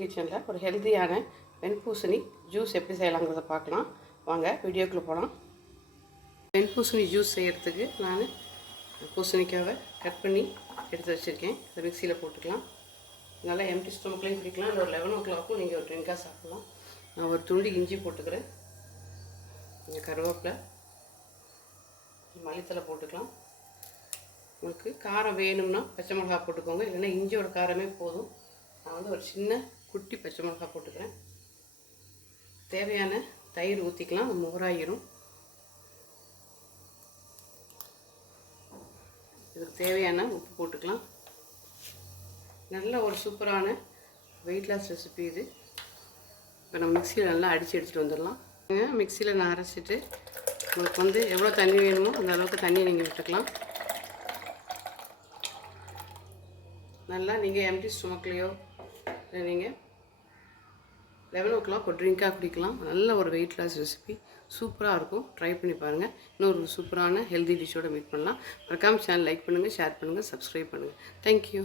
கிச்சனில் ஒரு ஹெல்த்தியான வெண்பூசணி ஜூஸ் எப்படி செய்யலாங்கிறத பார்க்கலாம். வாங்க வீடியோக்குள்ளே போகலாம் வெண்பூசணி ஜூஸ் செய்கிறதுக்கு நான் பூசணிக்காவை கட் பண்ணி எடுத்து வச்சுருக்கேன். அதை மிக்சியில் போட்டுக்கலாம். நல்லா எம்டி ஸ்டொமக்லேயும் குடிக்கலாம் இல்லை ஒரு லெவன் ஓ கிளாக்கும் நீங்கள் ஒரு ட்ரிங்காக சாப்பிட்லாம். நான் ஒரு துண்டு இஞ்சி போட்டுக்கிறேன். இந்த கருவேப்பிலை மல்லித்தலை போட்டுக்கலாம். உங்களுக்கு காரம் வேணும்னா பச்சை மிளகா போட்டுக்கோங்க. இல்லைன்னா இஞ்சியோட காரமே போதும். நான் வந்து ஒரு சின்ன குட்டி பச்சை மிளகா போட்டுக்கிறேன். தேவையான தயிர் ஊற்றிக்கலாம் மோராயிரும். இதுக்கு தேவையான உப்பு போட்டுக்கலாம். நல்ல ஒரு சூப்பரான வெயிட் லாஸ் ரெசிபி இது. இப்போ நம்ம மிக்சியில் நல்லா அடித்து எடுத்துகிட்டு வந்துடலாம். மிக்சியில் நான் அரைச்சிட்டு உங்களுக்கு வந்து எவ்வளோ தண்ணி வேணுமோ அந்த அளவுக்கு தண்ணி நீங்கள் விட்டுக்கலாம். நல்லா நீங்கள் எம்டி ஸ்டொமக்லேயோ இல்லை நீங்கள் லெவன் ஓ கிளாக் ஒரு ட்ரிங்காக குடிக்கலாம். நல்ல ஒரு வெயிட் லாஸ் ரெசிபி சூப்பராக இருக்கும். ட்ரை பண்ணி பாருங்கள் இன்னொரு சூப்பரான ஹெல்தி டிஷ்ஷோட மீட் பண்ணலாம். மறக்காமல் சேனல் லைக் பண்ணுங்கள் ஷேர் பண்ணுங்கள் சப்ஸ்கிரைப் பண்ணுங்கள் தேங்க்யூ